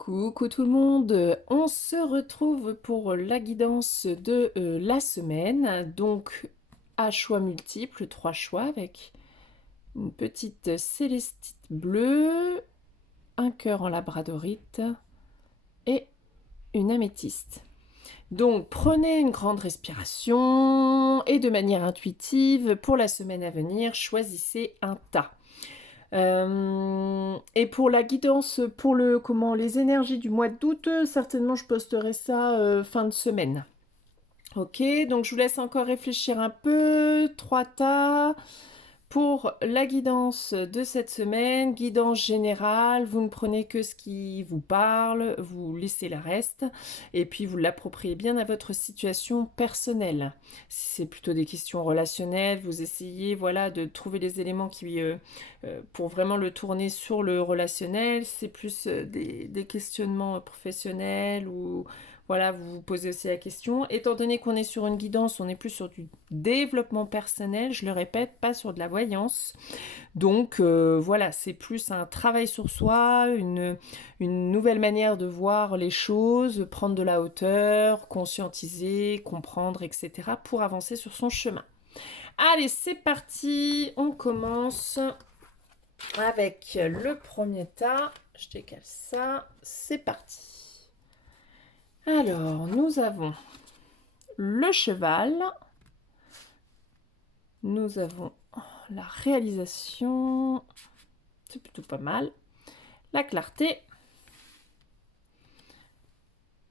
Coucou tout le monde, on se retrouve pour la guidance de la semaine, donc à choix multiples, 3 choix avec une petite célestite bleue, un cœur en labradorite et une améthyste. Donc prenez une grande respiration et de manière intuitive, pour la semaine à venir, choisissez un tas. Et pour la guidance, pour les énergies du mois d'août, certainement je posterai ça fin de semaine. Ok, donc je vous laisse encore réfléchir un peu. 3 tas. Pour la guidance de cette semaine, guidance générale, vous ne prenez que ce qui vous parle, vous laissez le reste, et puis vous l'appropriez bien à votre situation personnelle. Si c'est plutôt des questions relationnelles, vous essayez voilà, de trouver les éléments pour vraiment le tourner sur le relationnel. C'est plus des questionnements professionnels ou voilà, vous vous posez aussi la question. Étant donné qu'on est sur une guidance, on est plus sur du développement personnel, je le répète, pas sur de la voyance. Donc voilà, c'est plus un travail sur soi, une nouvelle manière de voir les choses, prendre de la hauteur, conscientiser, comprendre, etc. pour avancer sur son chemin. Allez, c'est parti, on commence avec le premier tas. Je décale ça, c'est parti. Alors, nous avons le cheval, nous avons la réalisation, c'est plutôt pas mal, la clarté,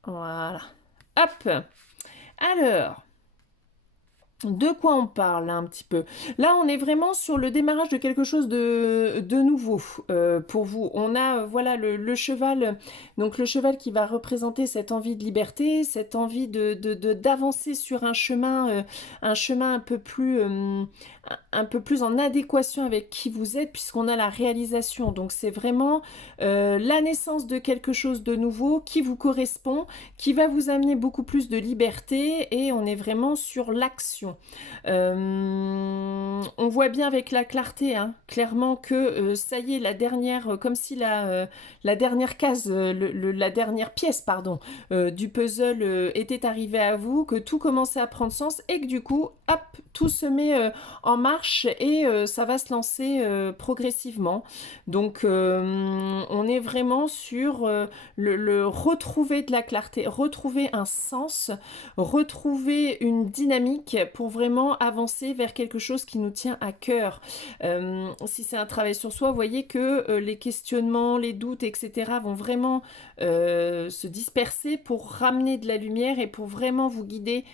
voilà, hop, alors, de quoi on parle là, un petit peu? Là, on est vraiment sur le démarrage de quelque chose de nouveau pour vous. On a voilà le cheval, donc le cheval qui va représenter cette envie de liberté, cette envie d'avancer sur un chemin un peu plus en adéquation avec qui vous êtes, puisqu'on a la réalisation. Donc c'est vraiment la naissance de quelque chose de nouveau qui vous correspond, qui va vous amener beaucoup plus de liberté, et on est vraiment sur l'action. On voit bien avec la clarté, hein, clairement que ça y est, la dernière, comme si la dernière case, la dernière pièce, pardon, du puzzle était arrivée à vous, que tout commençait à prendre sens et que du coup, hop, tout se met en marche et ça va se lancer progressivement. Donc, on est vraiment sur le retrouver de la clarté, retrouver un sens, retrouver une dynamique pour vraiment avancer vers quelque chose qui nous tient à cœur. Si c'est un travail sur soi, vous voyez que les questionnements, les doutes, etc. vont vraiment se disperser pour ramener de la lumière et pour vraiment vous guider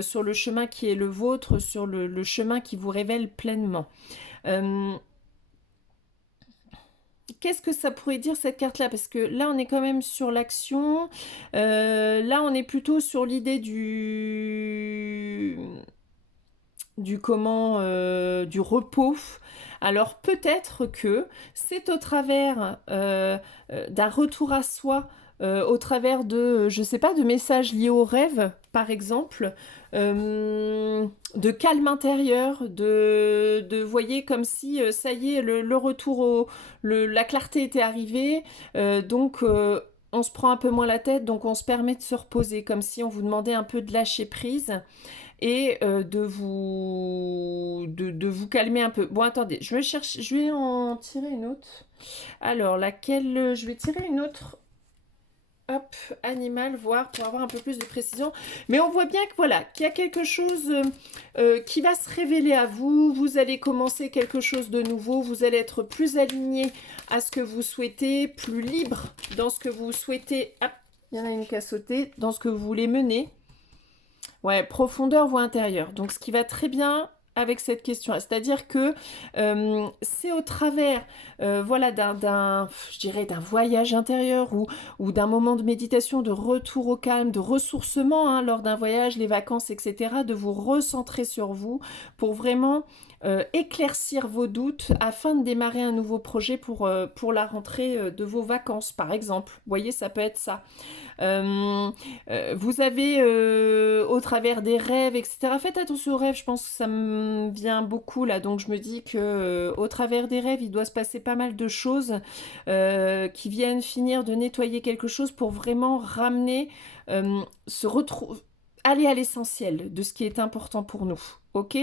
sur le chemin qui est le vôtre, sur le chemin qui vous révèle pleinement. Qu'est-ce que ça pourrait dire cette carte-là? Parce que là, on est quand même sur l'action. Là, on est plutôt sur l'idée du repos. Alors peut-être que c'est au travers d'un retour à soi, au travers de, je sais pas, de messages liés au rêve, par exemple, de calme intérieur, voyez, comme si, ça y est, le retour la clarté était arrivée, donc on se prend un peu moins la tête, donc on se permet de se reposer, comme si on vous demandait un peu de lâcher prise et de vous calmer un peu. Bon, attendez, je vais en tirer une autre. Alors, laquelle? Je vais tirer une autre. Hop, animal, voir pour avoir un peu plus de précision. Mais on voit bien que voilà, qu'il y a quelque chose qui va se révéler à vous. Vous allez commencer quelque chose de nouveau. Vous allez être plus aligné à ce que vous souhaitez, plus libre dans ce que vous souhaitez. Hop, il y en a une qui a sauté. Dans ce que vous voulez mener. Ouais, profondeur, voie intérieure. Donc, ce qui va très bien avec cette question, c'est-à-dire que c'est au travers, voilà, je dirais, d'un voyage intérieur ou d'un moment de méditation, de retour au calme, de ressourcement, hein, lors d'un voyage, les vacances, etc., de vous recentrer sur vous pour vraiment éclaircir vos doutes afin de démarrer un nouveau projet pour la rentrée de vos vacances, par exemple. Vous voyez, ça peut être ça. Vous avez, au travers des rêves, etc. Faites attention aux rêves, je pense que ça me vient beaucoup là, donc je me dis que au travers des rêves, il doit se passer pas mal de choses qui viennent finir de nettoyer quelque chose pour vraiment ramener, se retrouver, aller à l'essentiel de ce qui est important pour nous. Ok.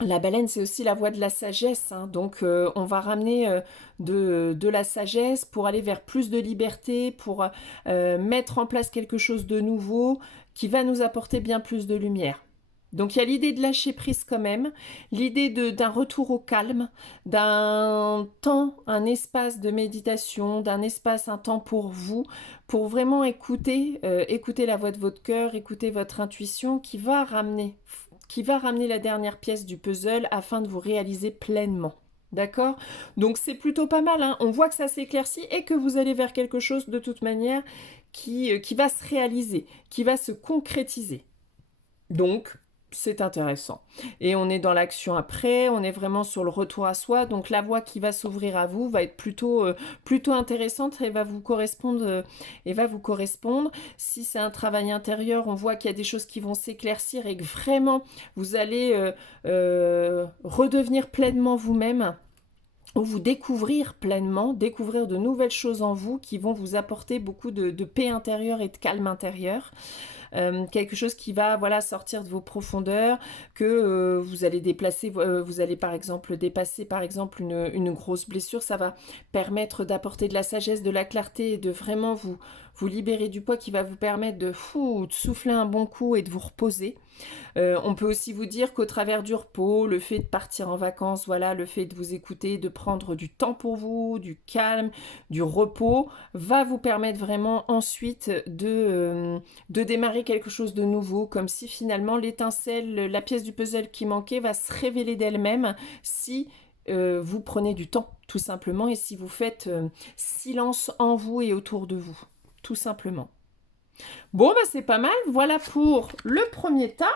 La baleine, c'est aussi la voie de la sagesse, hein. Donc on va ramener de la sagesse pour aller vers plus de liberté, pour mettre en place quelque chose de nouveau qui va nous apporter bien plus de lumière. Donc il y a l'idée de lâcher prise quand même, l'idée d'un retour au calme, d'un temps, un espace de méditation, d'un espace, un temps pour vous, pour vraiment écouter, écouter la voix de votre cœur, écouter votre intuition qui va ramener la dernière pièce du puzzle afin de vous réaliser pleinement. D'accord? Donc c'est plutôt pas mal, hein. On voit que ça s'éclaircit et que vous allez vers quelque chose de toute manière qui va se réaliser, qui va se concrétiser. Donc, c'est intéressant. Et on est dans l'action après, on est vraiment sur le retour à soi. Donc la voie qui va s'ouvrir à vous va être plutôt intéressante et va vous correspondre. Si c'est un travail intérieur, on voit qu'il y a des choses qui vont s'éclaircir et que vraiment vous allez redevenir pleinement vous-même, ou vous découvrir pleinement, découvrir de nouvelles choses en vous qui vont vous apporter beaucoup de paix intérieure et de calme intérieur. Quelque chose qui va sortir de vos profondeurs, que vous allez déplacer, vous allez par exemple dépasser par exemple une grosse blessure, ça va permettre d'apporter de la sagesse, de la clarté et de vraiment vous libérer du poids qui va vous permettre de souffler un bon coup et de vous reposer. On peut aussi vous dire qu'au travers du repos, le fait de partir en vacances, voilà, le fait de vous écouter, de prendre du temps pour vous, du calme, du repos, va vous permettre vraiment ensuite de démarrer quelque chose de nouveau, comme si finalement l'étincelle, la pièce du puzzle qui manquait va se révéler d'elle-même si vous prenez du temps, tout simplement, et si vous faites silence en vous et autour de vous, tout simplement. Bon, bah c'est pas mal. Voilà pour le premier tas.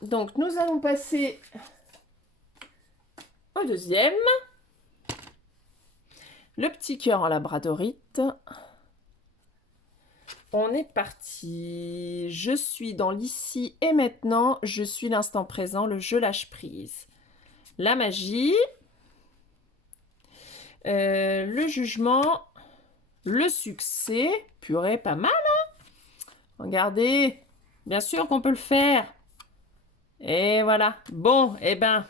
Donc, nous allons passer au deuxième. Le petit cœur en labradorite. On est parti. Je suis dans l'ici et maintenant. Je suis l'instant présent. Le je lâche prise. La magie. Le jugement. Le succès. Purée, pas mal, hein? Regardez. Bien sûr qu'on peut le faire. Et voilà. Bon, eh ben,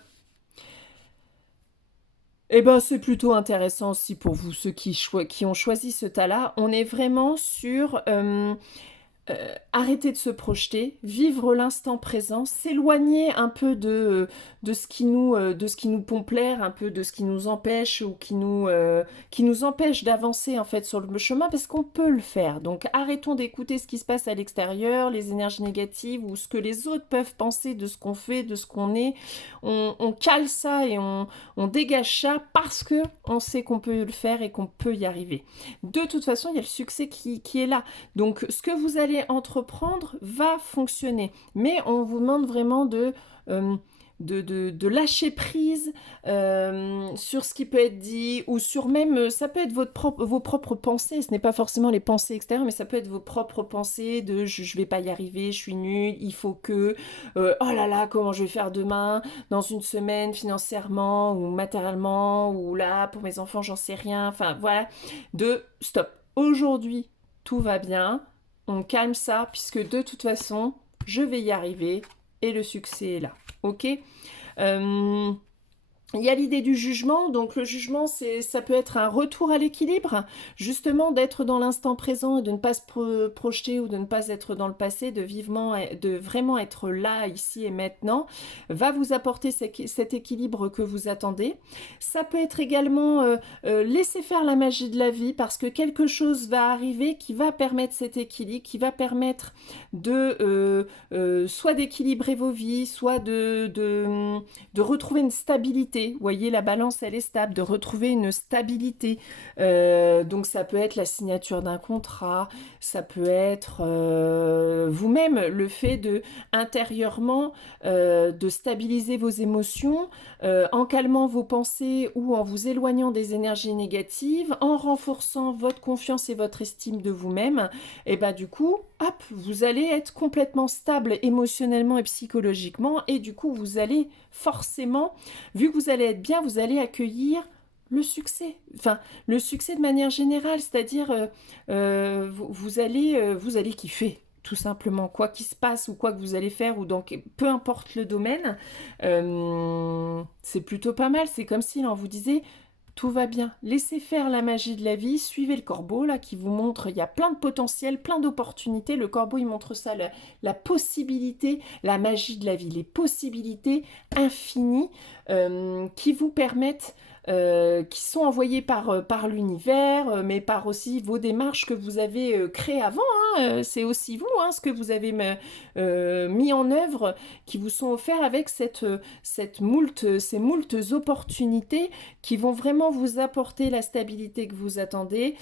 c'est plutôt intéressant aussi pour vous, ceux qui ont choisi ce tas-là. On est vraiment sur arrêter de se projeter, vivre l'instant présent, s'éloigner un peu de ce qui nous pompe l'air, un peu de ce qui nous empêche ou qui nous empêche d'avancer en fait sur le chemin, parce qu'on peut le faire. Donc arrêtons d'écouter ce qui se passe à l'extérieur, les énergies négatives ou ce que les autres peuvent penser de ce qu'on fait, de ce qu'on est. On cale ça et on dégage ça parce que on sait qu'on peut le faire et qu'on peut y arriver. De toute façon, il y a le succès qui est là. Donc ce que vous allez entreprendre va fonctionner, mais on vous demande vraiment de lâcher prise sur ce qui peut être dit, ou sur même, ça peut être vos propres pensées, ce n'est pas forcément les pensées extérieures, mais ça peut être vos propres pensées de je vais pas y arriver, je suis nulle, il faut que, oh là là, comment je vais faire demain, dans une semaine, financièrement, ou matériellement, ou là, pour mes enfants, j'en sais rien, enfin voilà, stop, aujourd'hui, tout va bien, on calme ça, puisque de toute façon, je vais y arriver, et le succès est là. Ok. Il y a l'idée du jugement, donc le jugement, ça peut être un retour à l'équilibre, justement d'être dans l'instant présent et de ne pas se projeter ou de ne pas être dans le passé, de vraiment être là, ici et maintenant, va vous apporter cet équilibre que vous attendez. Ça peut être également laisser faire la magie de la vie, parce que quelque chose va arriver qui va permettre cet équilibre, qui va permettre soit d'équilibrer vos vies, soit de retrouver une stabilité, stabilité. Vous voyez, la balance, elle est stable, de retrouver une stabilité. Donc ça peut être la signature d'un contrat, ça peut être vous-même, le fait de intérieurement de stabiliser vos émotions en calmant vos pensées ou en vous éloignant des énergies négatives, en renforçant votre confiance et votre estime de vous-même. Et ben du coup, hop, vous allez être complètement stable émotionnellement et psychologiquement, et du coup vous allez forcément, vu que vous allez être bien, vous allez accueillir le succès, enfin le succès de manière générale, c'est-à-dire vous allez kiffer tout simplement, quoi qu'il se passe ou quoi que vous allez faire, ou donc peu importe le domaine, c'est plutôt pas mal. C'est comme si là, on vous disait tout va bien, laissez faire la magie de la vie, suivez le corbeau là qui vous montre, il y a plein de potentiel, plein d'opportunités. Le corbeau il montre ça, la possibilité, la magie de la vie, les possibilités infinies qui vous permettent qui sont envoyées par l'univers, mais par aussi vos démarches que vous avez créées avant. Hein, c'est aussi vous, hein, ce que vous avez mis en œuvre, qui vous sont offerts avec ces moultes opportunités qui vont vraiment vous apporter la stabilité que vous attendez.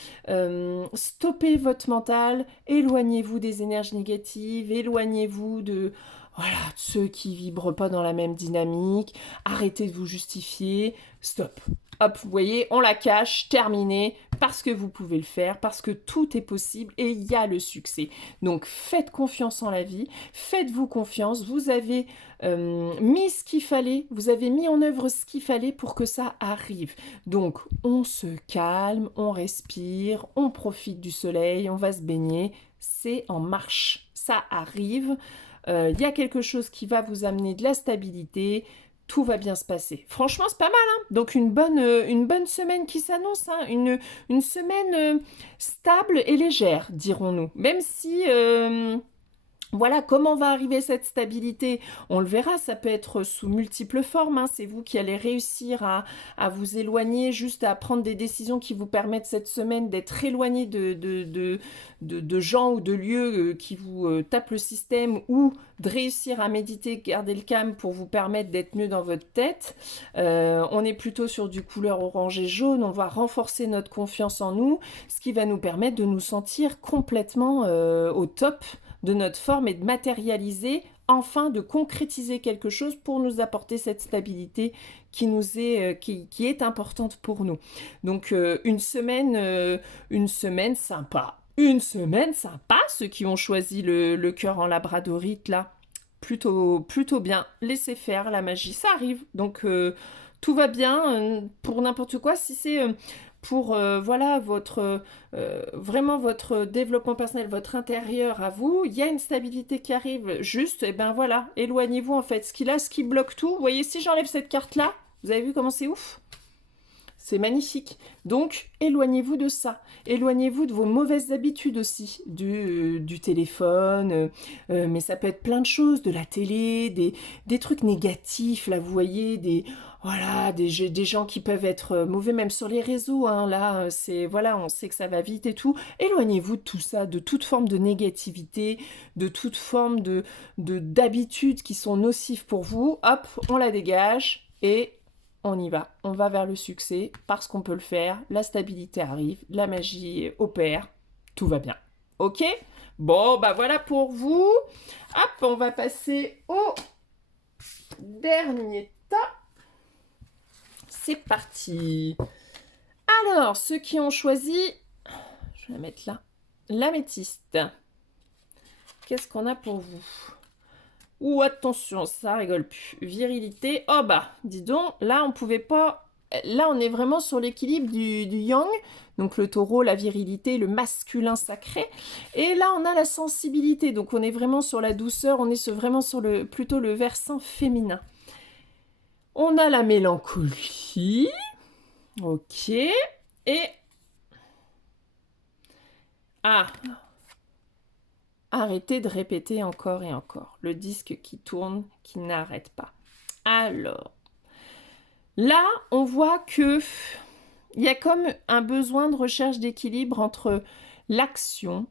Stoppez votre mental, éloignez-vous des énergies négatives, éloignez-vous de... Voilà, ceux qui vibrent pas dans la même dynamique, arrêtez de vous justifier, stop. Hop, vous voyez, on la cache, terminé, parce que vous pouvez le faire, parce que tout est possible et il y a le succès. Donc faites confiance en la vie, faites-vous confiance, vous avez mis ce qu'il fallait, vous avez mis en œuvre ce qu'il fallait pour que ça arrive. Donc on se calme, on respire, on profite du soleil, on va se baigner, c'est en marche, ça arrive. Y a quelque chose qui va vous amener de la stabilité, tout va bien se passer. Franchement, c'est pas mal, hein. Donc une bonne semaine qui s'annonce, hein. Une semaine stable et légère, dirons-nous. Même si... voilà, comment va arriver cette stabilité? On le verra, ça peut être sous multiples formes. Hein. C'est vous qui allez réussir à vous éloigner, juste à prendre des décisions qui vous permettent cette semaine d'être éloigné de gens ou de lieux qui vous tapent le système, ou de réussir à méditer, garder le calme pour vous permettre d'être mieux dans votre tête. On est plutôt sur du couleur orange et jaune. On va renforcer notre confiance en nous, ce qui va nous permettre de nous sentir complètement au top de notre forme et de matérialiser, enfin de concrétiser quelque chose pour nous apporter cette stabilité qui est importante pour nous. Donc une semaine sympa. Une semaine sympa, ceux qui ont choisi le cœur en labradorite là. Plutôt bien. Laissez faire la magie, ça arrive. Donc tout va bien pour n'importe quoi. Si c'est pour voilà vraiment votre développement personnel, votre intérieur à vous, il y a une stabilité qui arrive. Juste, et ben voilà, éloignez-vous en fait. Ce qui bloque tout. Vous voyez, si j'enlève cette carte là, vous avez vu comment c'est ouf? C'est magnifique. Donc, éloignez-vous de ça. Éloignez-vous de vos mauvaises habitudes aussi, du téléphone, mais ça peut être plein de choses, de la télé, des trucs négatifs, là, vous voyez, voilà, des gens qui peuvent être mauvais même sur les réseaux, hein, là, voilà, on sait que ça va vite et tout. Éloignez-vous de tout ça, de toute forme de négativité, de toute forme d'habitudes qui sont nocives pour vous. Hop, on la dégage et on y va. On va vers le succès parce qu'on peut le faire. La stabilité arrive, la magie opère, tout va bien. Ok? Bon, bah voilà pour vous. Hop, on va passer au dernier tas. C'est parti. Alors, ceux qui ont choisi, je vais la mettre là, l'améthyste. Qu'est-ce qu'on a pour vous? Ouh, attention, ça rigole plus. Virilité. Oh bah, dis donc, là on pouvait pas... Là on est vraiment sur l'équilibre du yang. Donc le taureau, la virilité, le masculin sacré. Et là on a la sensibilité. Donc on est vraiment sur la douceur, on est vraiment sur plutôt le versant féminin. On a la mélancolie. Ok. Et... Ah, arrêtez de répéter encore et encore. Le disque qui tourne, qui n'arrête pas. Alors, là, on voit que il y a comme un besoin de recherche d'équilibre entre l'action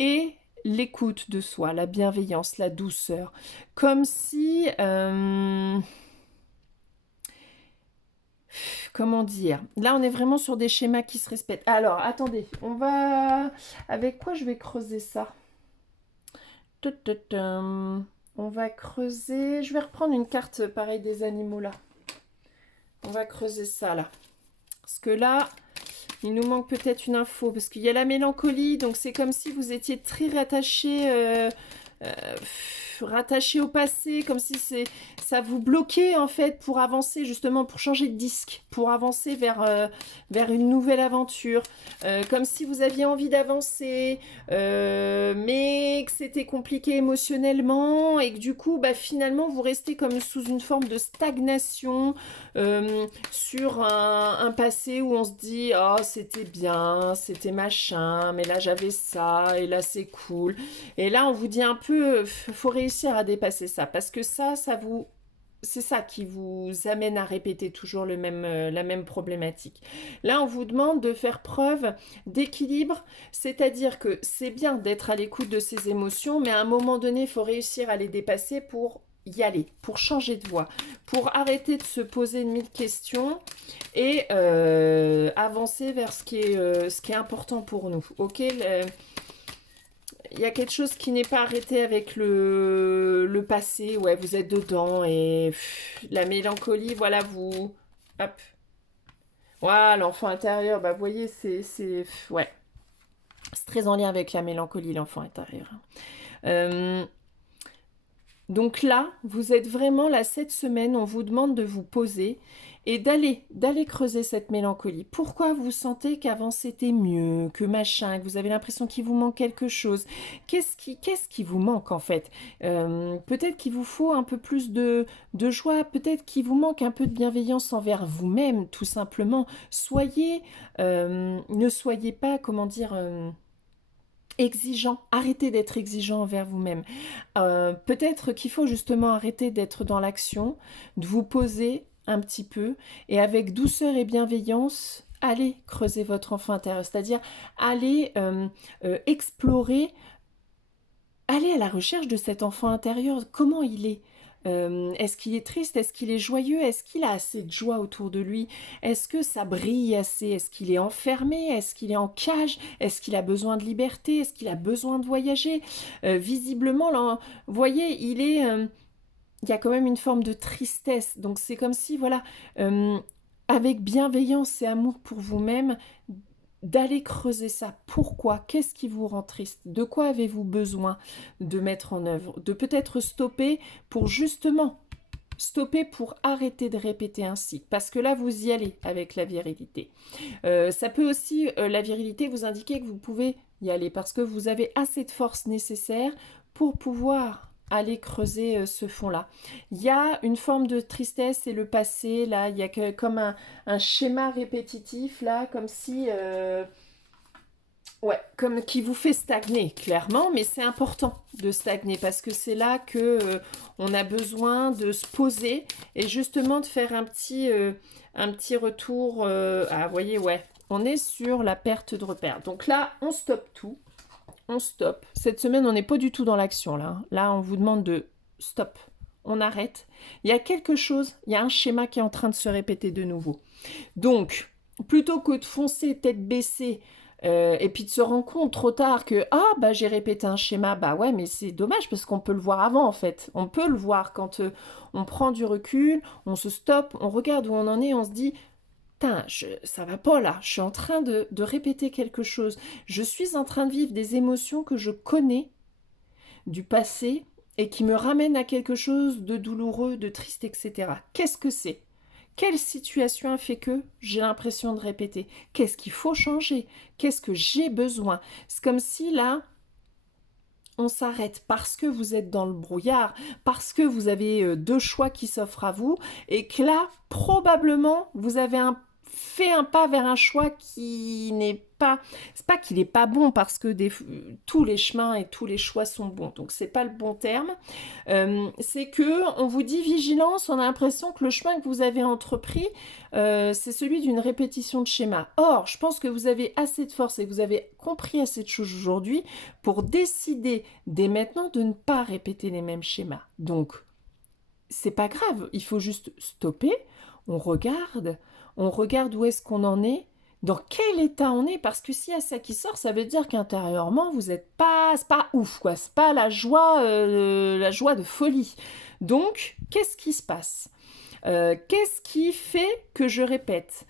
et l'écoute de soi, la bienveillance, la douceur. Comme si comment dire? Là, on est vraiment sur des schémas qui se respectent. Alors, attendez, on va... Avec quoi je vais creuser ça? Tututum. On va creuser... Je vais reprendre une carte, pareil, des animaux, là. On va creuser ça, là. Parce que là, il nous manque peut-être une info. Parce qu'il y a la mélancolie, donc c'est comme si vous étiez très euh, rattaché au passé, comme si ça vous bloquait en fait pour avancer, justement pour changer de disque, pour avancer vers une nouvelle aventure, comme si vous aviez envie d'avancer, mais que c'était compliqué émotionnellement et que du coup bah, finalement vous restez comme sous une forme de stagnation sur un passé où on se dit oh c'était bien, c'était machin, mais là j'avais ça et là c'est cool. Et là, on vous dit un peu, faut réussir à dépasser ça, parce que c'est ça qui vous amène à répéter toujours la même problématique. Là, on vous demande de faire preuve d'équilibre, c'est-à-dire que c'est bien d'être à l'écoute de ses émotions, mais à un moment donné, il faut réussir à les dépasser pour y aller, pour changer de voie, pour arrêter de se poser mille questions et avancer vers ce qui est important pour nous. Ok, il y a quelque chose qui n'est pas arrêté avec le passé. Ouais, vous êtes dedans et la mélancolie, voilà, vous... Hop. Voilà, l'enfant intérieur, bah vous voyez, ouais, c'est très en lien avec la mélancolie, l'enfant intérieur. Euh, Donc là, vous êtes vraiment là cette semaine, on vous demande de vous poser et d'aller creuser cette mélancolie. Pourquoi vous sentez qu'avant c'était mieux, que machin, que vous avez l'impression qu'il vous manque quelque chose? Qu'est-ce qui vous manque en fait? Peut-être qu'il vous faut un peu plus de joie, peut-être qu'il vous manque un peu de bienveillance envers vous-même, tout simplement. Ne soyez pas, comment dire... exigeant, arrêtez d'être exigeant envers vous-même. Peut-être qu'il faut justement arrêter d'être dans l'action, de vous poser un petit peu et avec douceur et bienveillance, allez creuser votre enfant intérieur, c'est-à-dire allez explorer, allez à la recherche de cet enfant intérieur, comment il est. Est-ce qu'il est triste? Est-ce qu'il est joyeux? Est-ce qu'il a assez de joie autour de lui? Est-ce que ça brille assez? Est-ce qu'il est enfermé? Est-ce qu'il est en cage? Est-ce qu'il a besoin de liberté? Est-ce qu'il a besoin de voyager? Visiblement, là, vous voyez, il y a quand même une forme de tristesse. Donc c'est comme si, voilà, euh, avec bienveillance et amour pour vous-même, d'aller creuser ça. Pourquoi? Qu'est-ce qui vous rend triste? De quoi avez-vous besoin de mettre en œuvre? De peut-être stopper pour justement stopper pour arrêter de répéter ainsi. Parce que là, vous y allez avec la virilité. Ça peut aussi, la virilité, vous indiquer que vous pouvez y aller parce que vous avez assez de force nécessaire pour pouvoir aller creuser ce fond-là. Il y a une forme de tristesse et le passé, là, il y a comme un schéma répétitif, là, comme si... ouais, comme qui vous fait stagner, clairement, mais c'est important de stagner parce que c'est là que on a besoin de se poser et justement de faire un petit retour. Ah, vous voyez, ouais, on est sur la perte de repère. Donc là, on stoppe tout, on stoppe. Cette semaine, on n'est pas du tout dans l'action là. Là, on vous demande de stop, on arrête. Il y a quelque chose, il y a un schéma qui est en train de se répéter de nouveau. Donc, plutôt que de foncer tête baissée et puis de se rendre compte trop tard que ah bah j'ai répété un schéma, bah ouais mais c'est dommage parce qu'on peut le voir avant en fait. On peut le voir quand on prend du recul, on se stoppe, on regarde où on en est, on se dit putain, ça va pas là, je suis en train de répéter quelque chose. Je suis en train de vivre des émotions que je connais du passé et qui me ramènent à quelque chose de douloureux, de triste, etc. Qu'est-ce que c'est? Quelle situation a fait que j'ai l'impression de répéter? Qu'est-ce qu'il faut changer? Qu'est-ce que j'ai besoin? C'est comme si là, on s'arrête parce que vous êtes dans le brouillard, parce que vous avez deux choix qui s'offrent à vous, et que là, probablement, vous avez fait un pas vers un choix qui n'est pas... C'est pas qu'il n'est pas bon, parce que tous les chemins et tous les choix sont bons, donc c'est pas le bon terme. C'est que on vous dit vigilance, on a l'impression que le chemin que vous avez entrepris, c'est celui d'une répétition de schéma. Or, je pense que vous avez assez de force et que vous avez compris assez de choses aujourd'hui pour décider dès maintenant de ne pas répéter les mêmes schémas. Donc, c'est pas grave, il faut juste stopper, on regarde, on regarde où est-ce qu'on en est, dans quel état on est, parce que s'il y a ça qui sort, ça veut dire qu'intérieurement, vous n'êtes pas, c'est pas ouf, quoi, c'est pas la joie de folie. Donc, qu'est-ce qui se passe? Qu'est-ce qui fait que je répète?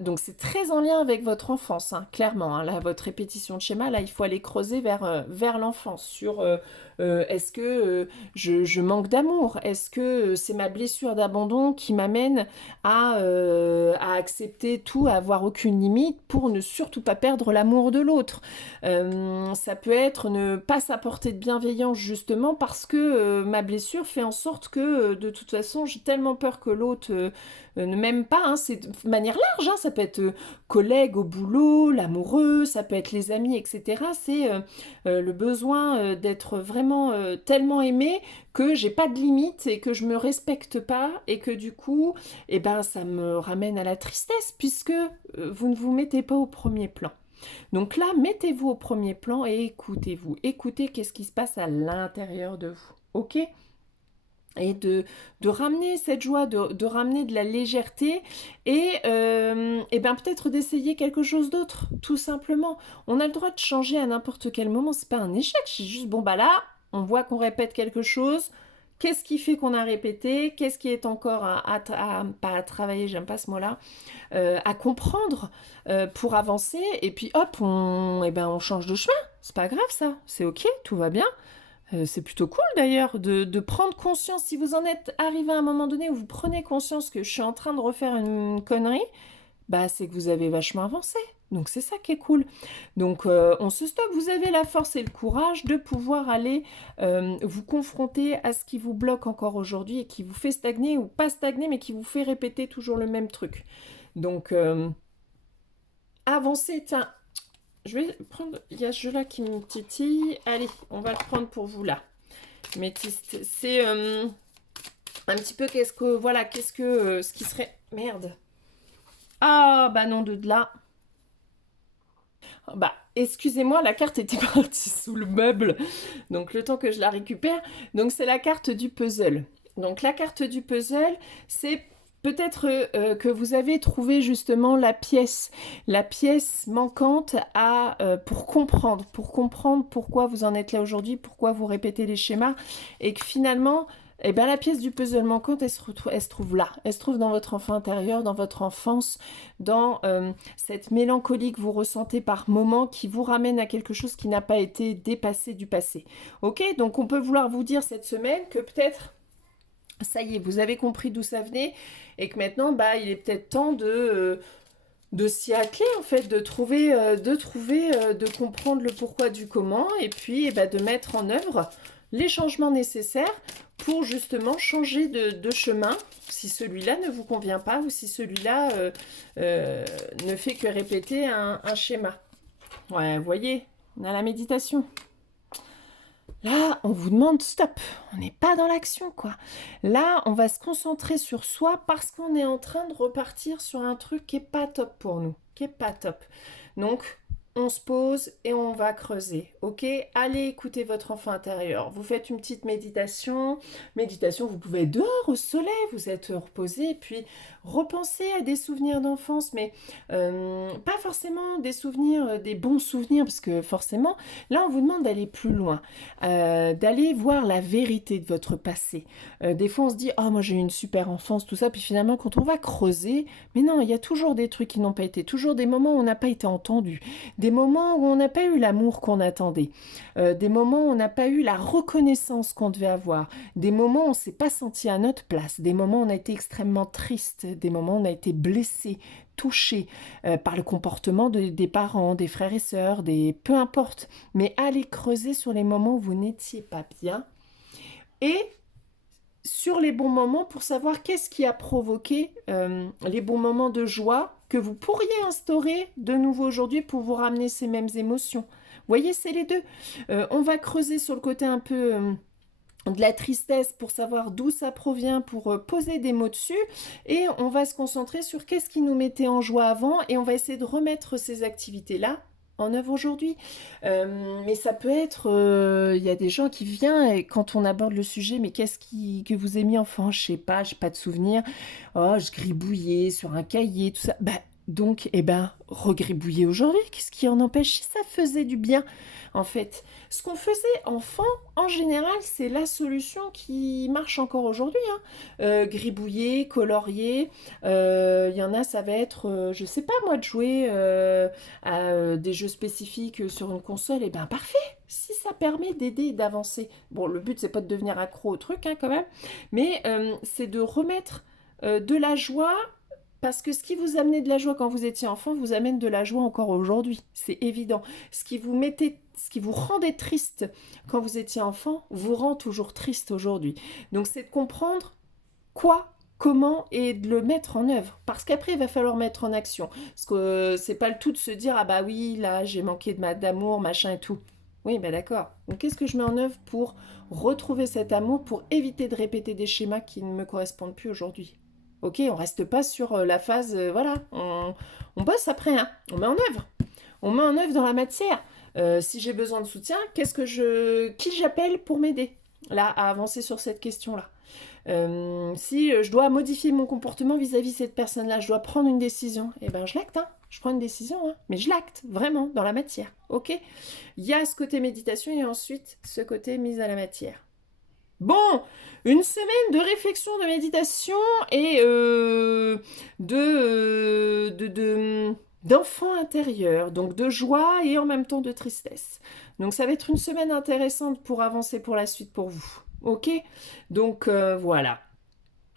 Donc c'est très en lien avec votre enfance, hein, clairement. Hein, là, votre répétition de schéma, là, il faut aller creuser vers l'enfance. Sur est-ce que je manque d'amour? Est-ce que c'est ma blessure d'abandon qui m'amène à accepter tout, à avoir aucune limite pour ne surtout pas perdre l'amour de l'autre? Ça peut être ne pas s'apporter de bienveillance justement parce que ma blessure fait en sorte que de toute façon j'ai tellement peur que l'autre ne m'aime pas, hein, c'est de manière large, hein, ça peut être collègue au boulot, l'amoureux, ça peut être les amis, etc. C'est le besoin d'être vraiment tellement aimé que j'ai pas de limite et que je me respecte pas et que du coup, eh ben, ça me ramène à la tristesse puisque vous ne vous mettez pas au premier plan. Donc là, mettez-vous au premier plan et écoutez-vous. Écoutez qu'est-ce qui se passe à l'intérieur de vous. OK? Et de ramener cette joie, de ramener de la légèreté et ben peut-être d'essayer quelque chose d'autre, tout simplement. On a le droit de changer à n'importe quel moment, c'est pas un échec, c'est juste bon bah là, on voit qu'on répète quelque chose, qu'est-ce qui fait qu'on a répété, qu'est-ce qui est encore pas à travailler, j'aime pas ce mot-là, à comprendre pour avancer, et puis hop, on change de chemin, c'est pas grave ça, c'est ok, tout va bien. C'est plutôt cool d'ailleurs de prendre conscience, si vous en êtes arrivé à un moment donné où vous prenez conscience que je suis en train de refaire une connerie, bah c'est que vous avez vachement avancé. Donc c'est ça qui est cool. Donc on se stoppe, vous avez la force et le courage de pouvoir aller vous confronter à ce qui vous bloque encore aujourd'hui et qui vous fait stagner ou pas stagner mais qui vous fait répéter toujours le même truc. Donc avancez, tiens, je vais prendre, il y a ce jeu-là qui me titille. Allez, on va le prendre pour vous là. Métiste, c'est un petit peu ce qui serait... Merde. Ah, bah non, de là. Bah, excusez-moi, la carte était partie sous le meuble. Donc, le temps que je la récupère. Donc, c'est la carte du puzzle. Donc, la carte du puzzle, c'est peut-être que vous avez trouvé justement la pièce manquante pour comprendre pourquoi vous en êtes là aujourd'hui, pourquoi vous répétez les schémas, et que finalement, eh ben, la pièce du puzzle manquante, elle se trouve là. Elle se trouve dans votre enfant intérieur, dans votre enfance, dans cette mélancolie que vous ressentez par moment qui vous ramène à quelque chose qui n'a pas été dépassé du passé. Ok, donc on peut vouloir vous dire cette semaine que peut-être ça y est, vous avez compris d'où ça venait et que maintenant, bah, il est peut-être temps de s'y atteler en fait, de comprendre le pourquoi du comment et puis bah, de mettre en œuvre les changements nécessaires pour justement changer de chemin si celui-là ne vous convient pas ou si celui-là ne fait que répéter un schéma. Ouais, vous voyez, on a la méditation. Là, on vous demande stop, on n'est pas dans l'action quoi. Là, on va se concentrer sur soi parce qu'on est en train de repartir sur un truc qui est pas top pour nous, qui est pas top. Donc, on se pose et on va creuser, ok? Allez écouter votre enfant intérieur. Vous faites une petite méditation. Méditation, vous pouvez être dehors au soleil, vous êtes reposé, et puis repensez à des souvenirs d'enfance, mais pas forcément des souvenirs, des bons souvenirs, parce que forcément, là, on vous demande d'aller plus loin, d'aller voir la vérité de votre passé. Des fois, on se dit, oh, moi j'ai eu une super enfance, tout ça, puis finalement, quand on va creuser, mais non, il y a toujours des trucs qui n'ont pas été, toujours des moments où on n'a pas été entendu, des moments où on n'a pas eu l'amour qu'on attendait, des moments où on n'a pas eu la reconnaissance qu'on devait avoir, des moments où on ne s'est pas senti à notre place, des moments où on a été extrêmement triste, des moments où on a été blessé, touché par le comportement des parents, des frères et sœurs, peu importe, mais allez creuser sur les moments où vous n'étiez pas bien et sur les bons moments pour savoir qu'est-ce qui a provoqué les bons moments de joie que vous pourriez instaurer de nouveau aujourd'hui pour vous ramener ces mêmes émotions. Vous voyez, c'est les deux. On va creuser sur le côté un peu de la tristesse pour savoir d'où ça provient, pour poser des mots dessus, et on va se concentrer sur qu'est-ce qui nous mettait en joie avant, et on va essayer de remettre ces activités-là en œuvre aujourd'hui. Mais ça peut être, il y a des gens qui viennent et quand on aborde le sujet, mais que vous aimiez enfant? Je sais pas, j'ai pas de souvenir. Oh, je gribouillais sur un cahier, tout ça. Bah, donc, eh ben, regribouiller aujourd'hui. Qu'est-ce qui en empêche? Si ça faisait du bien, en fait. Ce qu'on faisait enfant, en général, c'est la solution qui marche encore aujourd'hui, hein. Gribouiller, colorier. Il y en a, ça va être, je sais pas moi, de jouer à des jeux spécifiques sur une console. Et ben parfait. Si ça permet d'aider et d'avancer. Bon, le but, c'est pas de devenir accro au truc, hein, quand même. Mais c'est de remettre de la joie, parce que ce qui vous amenait de la joie quand vous étiez enfant vous amène de la joie encore aujourd'hui, c'est évident. Ce qui vous rendait triste quand vous étiez enfant vous rend toujours triste aujourd'hui. Donc c'est de comprendre quoi, comment et de le mettre en œuvre. Parce qu'après il va falloir mettre en action. Parce que c'est pas le tout de se dire ah bah oui là j'ai manqué d'amour machin et tout. Oui, ben d'accord. Donc qu'est-ce que je mets en œuvre pour retrouver cet amour, pour éviter de répéter des schémas qui ne me correspondent plus aujourd'hui? Ok, on reste pas sur la phase, voilà, on bosse après, hein, on met en œuvre. On met en œuvre dans la matière. Si j'ai besoin de soutien, qui j'appelle pour m'aider là à avancer sur cette question-là? Si je dois modifier mon comportement vis-à-vis de cette personne-là, je dois prendre une décision, eh ben je l'acte, hein. Je prends une décision, hein. Mais je l'acte vraiment dans la matière, ok? Il y a ce côté méditation et ensuite ce côté mise à la matière. Bon, une semaine de réflexion, de méditation et d'enfant intérieur, donc de joie et en même temps de tristesse. Donc ça va être une semaine intéressante pour avancer pour la suite pour vous. Ok? Donc voilà.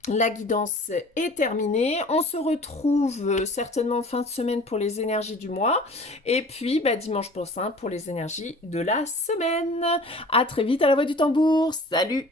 La guidance est terminée. On se retrouve certainement fin de semaine pour les énergies du mois. Et puis bah, dimanche prochain pour les énergies de la semaine. À très vite à la voix du tambour. Salut!